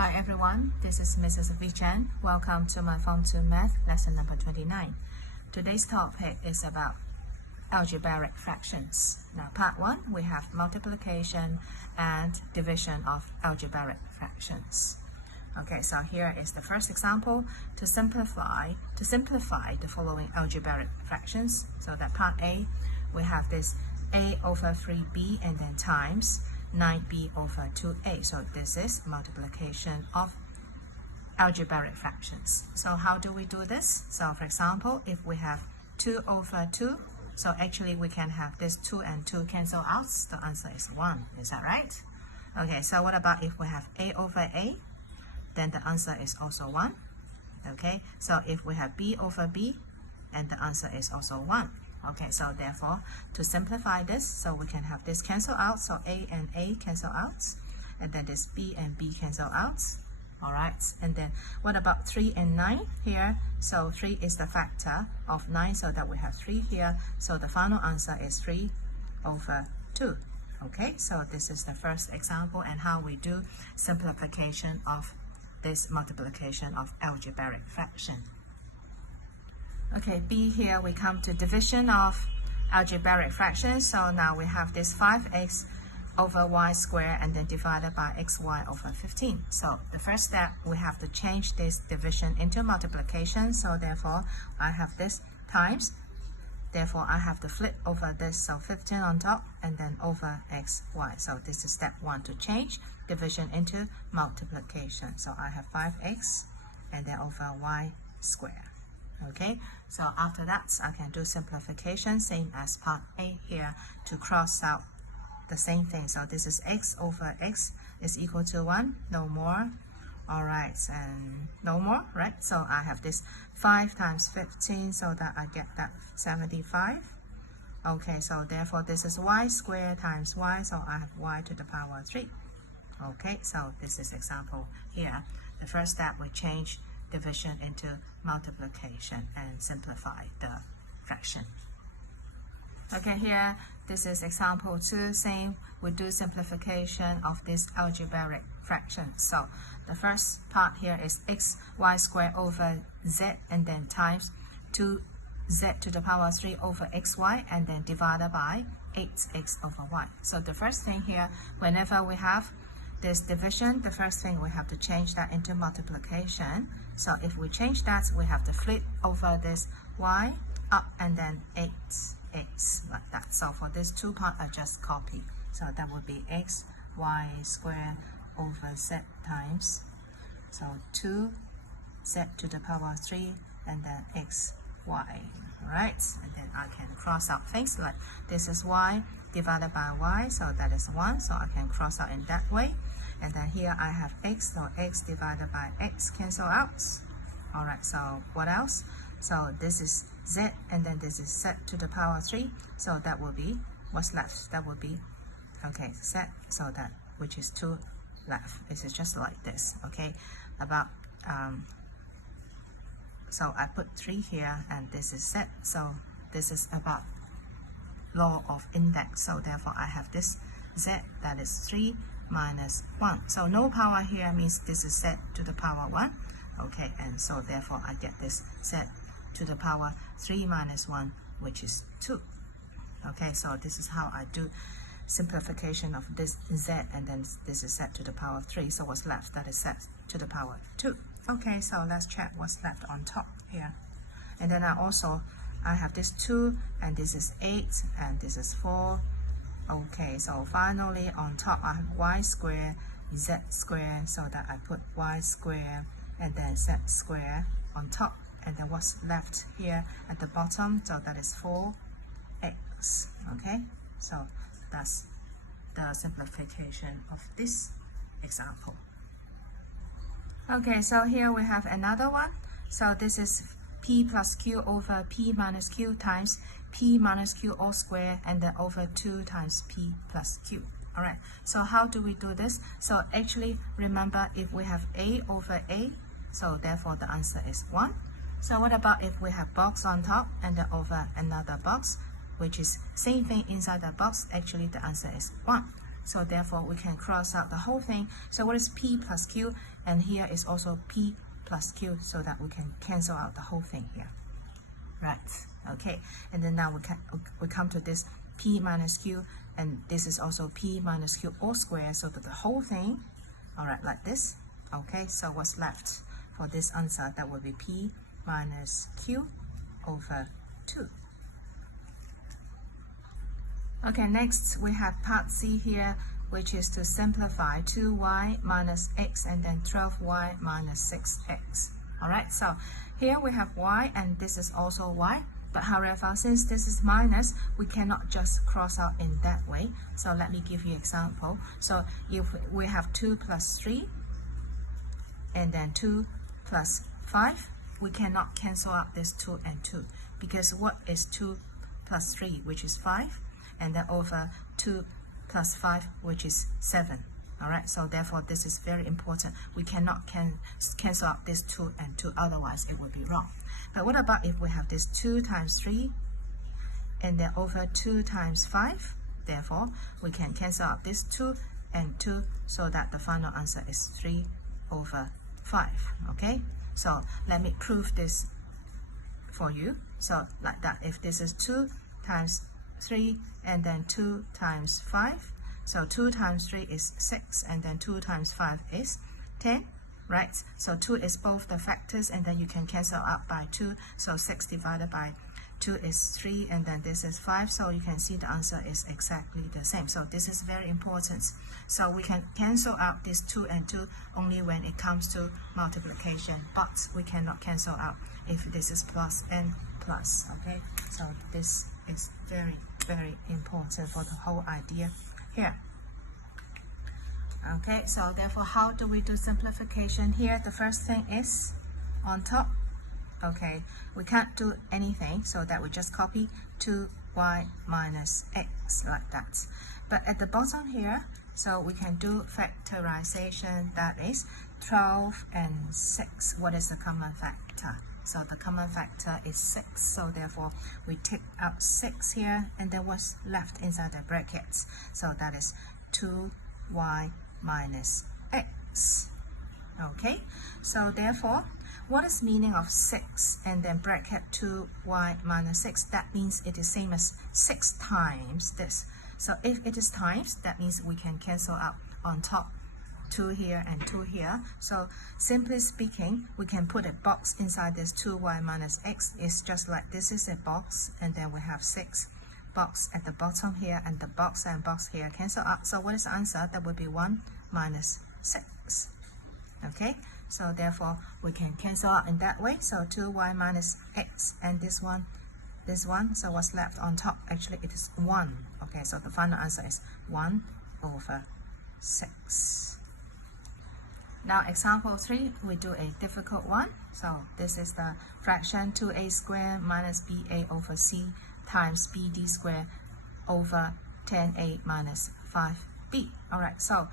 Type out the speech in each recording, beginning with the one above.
Hi everyone, this is Mrs. V Chen. Welcome to my Form 2 Math lesson number 29. Today's topic is about algebraic fractions. Now part 1, we have multiplication and division of algebraic fractions. Okay, so here is the first example to simplify the following algebraic fractions. So that part A, we have this a over 3b and then times 9b over 2a. So this is multiplication of algebraic fractions. So how do we do this? So for example, if we have 2 over 2, so actually we can have this 2 and 2 cancel out. The answer is 1. Is that right? Okay, so what about if we have a over a? Then the answer is also 1. Okay, so if we have b over b, and the answer is also 1. Okay, so therefore, to simplify this, so we can have this cancel out, so a and a cancel out, and then this b and b cancel out. All right, and then what about 3 and 9 here? So 3 is the factor of 9, so that we have 3 here, so the final answer is 3 over 2. Okay, so this is the first example and how we do simplification of this multiplication of algebraic fraction. Okay, B here we come to division of algebraic fractions. So now we have this 5x over y squared and then divided by xy over 15. So the first step, we have to change this division into multiplication. So therefore, I have this times. Therefore, I have to flip over this. So 15 on top and then over xy. So this is step 1 to change division into multiplication. So I have 5x and then over y squared. Okay, so after that, I can do simplification, same as part A here, to cross out the same thing. So this is x over x is equal to 1, no more. All right, and no more, right? So I have this 5 times 15, so that I get that 75. Okay, so therefore this is y squared times y, so I have y to the power 3. Okay, so this is example here. The first step, we change division into multiplication and simplify the fraction. Okay, here this is example 2, same, we do simplification of this algebraic fraction. So the first part here is x y squared over z and then times 2z to the power 3 over xy and then divided by 8x over y. So the first thing here, whenever we have this division, the first thing we have to change that into multiplication. So if we change that, we have to flip over this y up and then 8x like that. So for this two part, I just copy. So that would be x y squared over z times, so 2z to the power 3 and then x y. Right, and then I can cross out things like this is y divided by y, so that is 1, so I can cross out in that way. And then here I have x, so x divided by x cancel out. All right, so what else? So this is z and then this is z to the power 3, so that will be what's left. That will be okay, z, so that which is 2 left. This is just like this. Okay, about so I put 3 here and this is z, so this is about law of index, so therefore I have this z, that is 3 minus 1. So no power here means this is z to the power 1. Okay, and so therefore I get this z to the power 3 minus 1, which is 2. Okay, so this is how I do simplification of this z, and then this is z to the power 3. So what's left? That is z to the power 2. Okay, so let's check what's left on top here. And then I have this 2 and this is 8 and this is 4. Okay, so finally on top I have y squared, z squared, so that I put y squared and then z squared on top. And then what's left here at the bottom, so that is 4x. Okay, so that's the simplification of this example. Okay, so here we have another one. So this is p plus q over p minus q times p minus q all squared and then over 2 times p plus q. All right, so how do we do this? So actually, remember, if we have a over a, so therefore the answer is 1. So what about if we have box on top and then over another box, which is same thing inside the box? Actually, the answer is 1. So therefore, we can cross out the whole thing. So what is P plus Q? And here is also P plus Q, so that we can cancel out the whole thing here. Right, okay. And then now we come to this P minus Q, and this is also P minus Q all square, so that the whole thing, all right, like this. Okay, so what's left for this answer? That will be P minus Q over 2. Okay, next we have part C here, which is to simplify 2y minus x and then 12y minus 6x. Alright, so here we have y and this is also y, but however, since this is minus, we cannot just cross out in that way. So let me give you an example. So if we have 2 plus 3 and then 2 plus 5, we cannot cancel out this 2 and 2, because what is 2 plus 3, which is 5, and then over 2 plus 5, which is 7. Alright, so therefore this is very important. We cannot cancel out this 2 and 2, otherwise it would be wrong. But what about if we have this 2 times 3 and then over 2 times 5? Therefore, we can cancel out this 2 and 2, so that the final answer is 3 over 5. Okay, so let me prove this for you. So like that, if this is 2 times 3 and then 2 times 5, so 2 times 3 is 6 and then 2 times 5 is 10, right? So 2 is both the factors, and then you can cancel out by 2, so 6 divided by 2 is 3 and then this is 5, so you can see the answer is exactly the same. So this is very important. So we can cancel out this 2 and 2 only when it comes to multiplication, but we cannot cancel out if this is plus and plus. Okay, so this is very, very important for the whole idea here. Okay, so therefore, how do we do simplification here? The first thing is on top. Okay, we can't do anything, so that we just copy 2y minus x like that. But at the bottom here, so we can do factorization, that is 12 and 6. What is the common factor? So the common factor is 6, so therefore we take out 6 here, and then what's left inside the brackets? So that is 2y minus x. Okay, so therefore, what is meaning of 6 and then bracket 2y minus 6? That means it is same as 6 times this. So if it is times, that means we can cancel out on top 2 here and 2 here. So simply speaking, we can put a box inside this 2y minus x. It's just like this is a box, and then we have 6 box at the bottom here, and the box and box here cancel out. So what is the answer? That would be 1 minus 6. Okay, so therefore we can cancel out in that way. So 2y minus x and this one, so what's left on top? Actually it is 1. Okay, so the final answer is 1 over 6. Now example 3, we do a difficult one. So this is the fraction 2a squared minus ba over c times bd squared over 10a minus 5b. Alright, so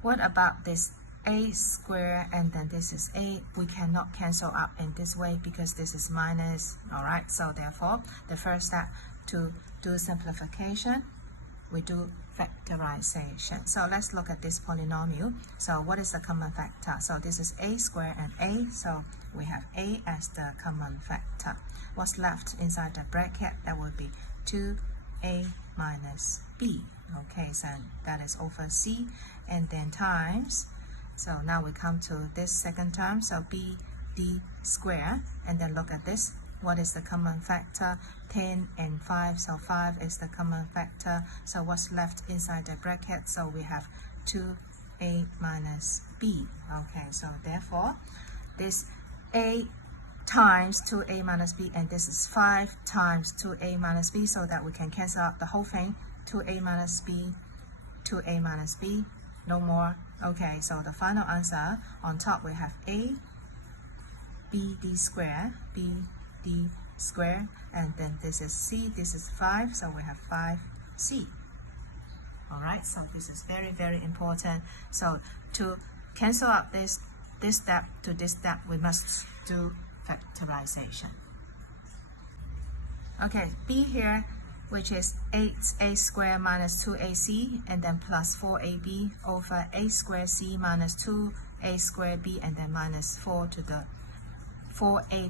what about this a squared and then this is a? We cannot cancel out in this way because this is minus. Alright, so therefore the first step to do simplification, we do factorization. So let's look at this polynomial. So what is the common factor? So this is a squared and a, so we have a as the common factor. What's left inside the bracket? That would be 2a minus b. Okay, so that is over c, and then times. So now we come to this second term, so bd squared, and then look at this. What is the common factor? 10 and 5, so 5 is the common factor. So what's left inside the bracket? So we have 2a minus b. Okay, so therefore this a times 2a minus b, and this is 5 times 2a minus b, so that we can cancel out the whole thing. 2a minus b, 2a minus b, no more. Okay, so the final answer on top we have a bd squared, bd squared, and then this is c, this is 5, so we have 5c. Alright, so this is very, very important. So to cancel out this step to this step, we must do factorization. Okay, b here which is 8a squared minus 2ac, and then plus 4ab over a squared c minus 2a squared b, and then minus 4a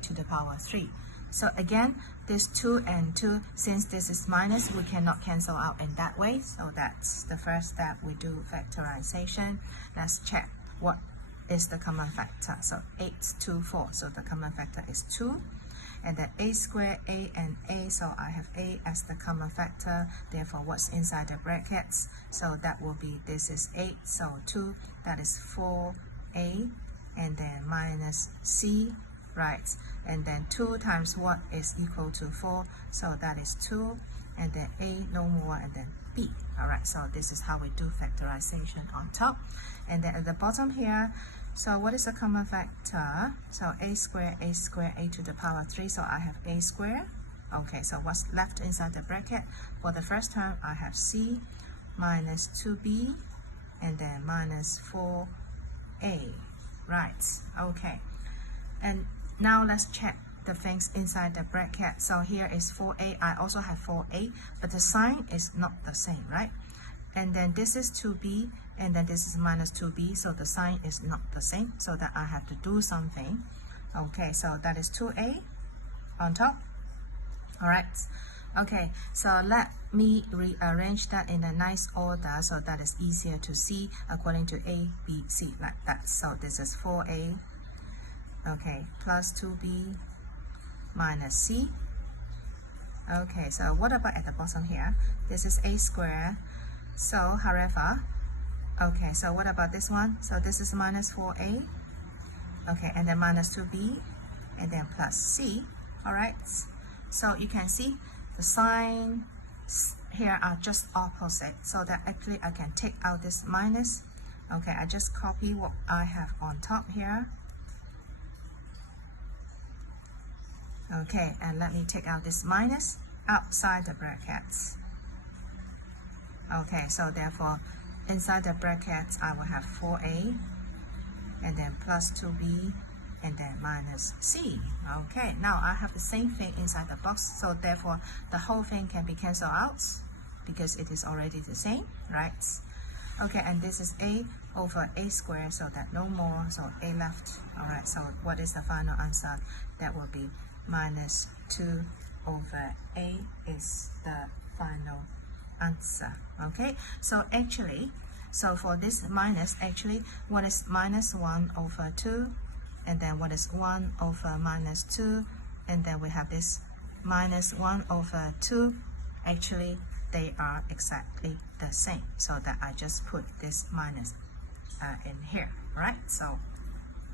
to the power 3. So again, this 2 and 2, since this is minus, we cannot cancel out in that way. So that's the first step we do factorization. Let's check what is the common factor. So 8, 2, 4. So the common factor is 2. And then a squared, a and a. So I have a as the common factor. Therefore, what's inside the brackets? So that will be, this is 8. So 2, that is 4a. And then minus c. Right, and then 2 times what is equal to 4, so that is 2, and then a no more, and then b. Alright, so this is how we do factorization on top. And then at the bottom here, so what is the common factor? So a squared, a to the power 3, so I have a squared. Okay, so what's left inside the bracket? For the first term, I have c minus 2b, and then minus 4a. Right, okay. And now let's check the things inside the bracket. So here is 4a. I also have 4a, but the sign is not the same, right? And then this is 2b, and then this is minus 2b, so the sign is not the same, so that I have to do something. Okay, so that is 2a on top. All right. Okay, so let me rearrange that in a nice order so that is easier to see according to A, B, C, like that. So this is 4a. Okay, plus 2b minus c. Okay, so what about at the bottom here? This is a squared. So, however, okay, so what about this one? So this is minus 4a. Okay, and then minus 2b, and then plus c. All right. So you can see the signs here are just opposite. So that actually I can take out this minus. Okay, I just copy what I have on top here. Okay, and let me take out this minus outside the brackets. Okay, so therefore, inside the brackets, I will have 4a, and then plus 2b, and then minus c. Okay, now I have the same thing inside the box, so therefore, the whole thing can be cancelled out, because it is already the same, right? Okay, and this is a over a squared, so that no more, so a left. Alright, so what is the final answer? That will be minus 2 over a is the final answer. Okay, so actually, so for this minus, actually, what is minus 1 over 2, and then what is 1 over minus 2, and then we have this minus 1 over 2. Actually, they are exactly the same, so that I just put this minus in here, right? So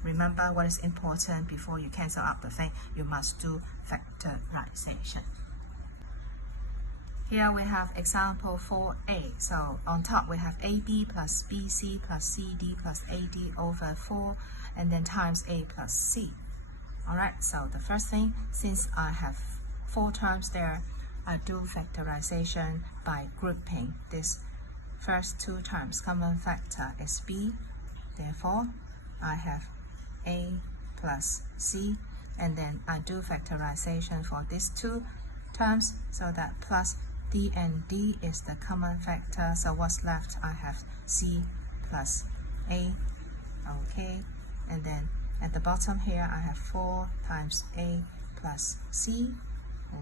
remember what is important before you cancel out the thing, you must do factorization. Here we have example 4a. So on top we have ab plus bc plus cd plus ad over 4, and then times a plus c. Alright, so the first thing, since I have 4 terms there, I do factorization by grouping this first 2 terms. Common factor is b, therefore I have a plus c, and then I do factorization for these 2 terms, so that plus d and d is the common factor. So what's left? I have c plus a. Okay, and then at the bottom here I have 4 times a plus c.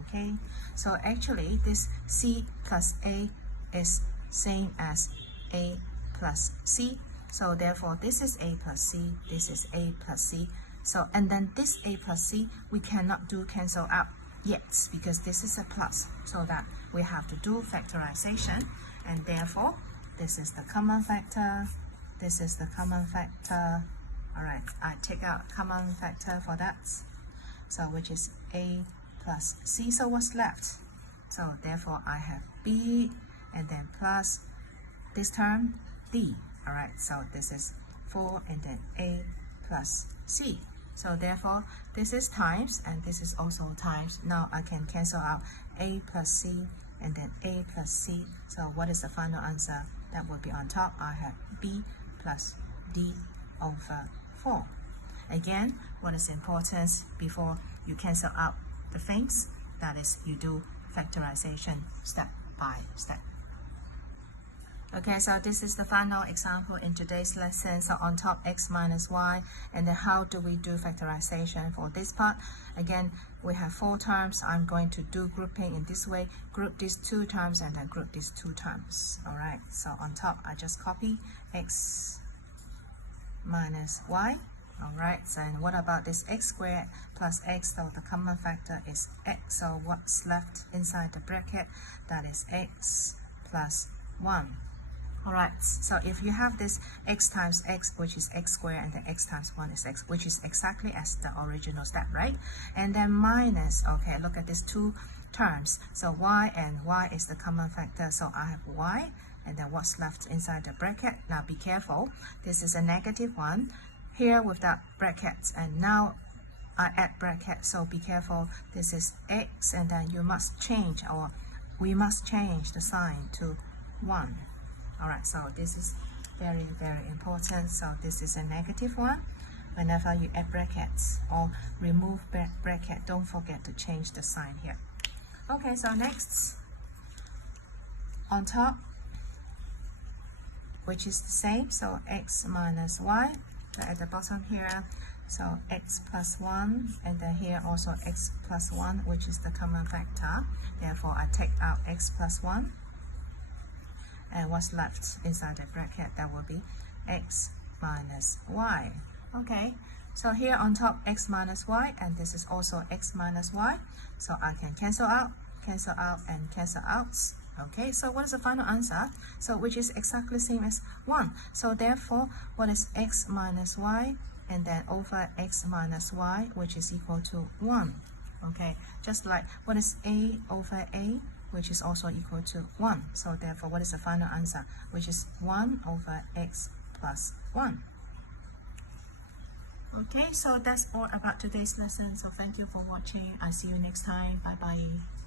Okay, so actually this c plus a is same as a plus c. So therefore this is a plus c, this is a plus c. So and then this a plus c we cannot do cancel out yet because this is a plus. So that we have to do factorization, and therefore this is the common factor, this is the common factor. Alright, I take out common factor for that. So which is a plus c. So what's left? So therefore I have b, and then plus this term d. Alright, so this is 4, and then a plus c. So therefore this is times, and this is also times. Now I can cancel out a plus c, and then a plus c. So what is the final answer? That will be on top. I have b plus d over 4. Again, what is important before you cancel out the things? That is, you do factorization step by step. Okay, so this is the final example in today's lesson. So on top x minus y, and then how do we do factorization for this part? Again, we have 4 terms. I'm going to do grouping in this way. Group these 2 terms and then group these 2 terms. All right, so on top, I just copy x minus y. All right, so and what about this x squared plus x? So the common factor is x. So what's left inside the bracket? That is x plus 1. Alright, so if you have this x times x, which is x squared, and then x times 1 is x, which is exactly as the original step, right? And then minus, okay, look at these 2 terms. So y and y is the common factor, so I have y, and then what's left inside the bracket? Now be careful, this is a negative 1, here without brackets, and now I add bracket, so be careful, this is x, and then you must change, or we must change the sign to 1. Alright, so this is very, very important. So this is a negative 1. Whenever you add brackets or remove bracket, don't forget to change the sign here. Okay, so next, on top, which is the same, so x minus y, so at the bottom here, so x plus 1, and then here also x plus 1, which is the common factor. Therefore, I take out x plus 1. And what's left inside the bracket, that will be x minus y. Okay, so here on top x minus y, and this is also x minus y. So I can cancel out, and cancel out. Okay, so what is the final answer? So which is exactly same as 1. So therefore, what is x minus y, and then over x minus y, which is equal to 1. Okay, just like what is a over a, which is also equal to 1. So therefore, what is the final answer? Which is 1 over x plus 1. Okay, so that's all about today's lesson. So thank you for watching. I'll see you next time. Bye-bye.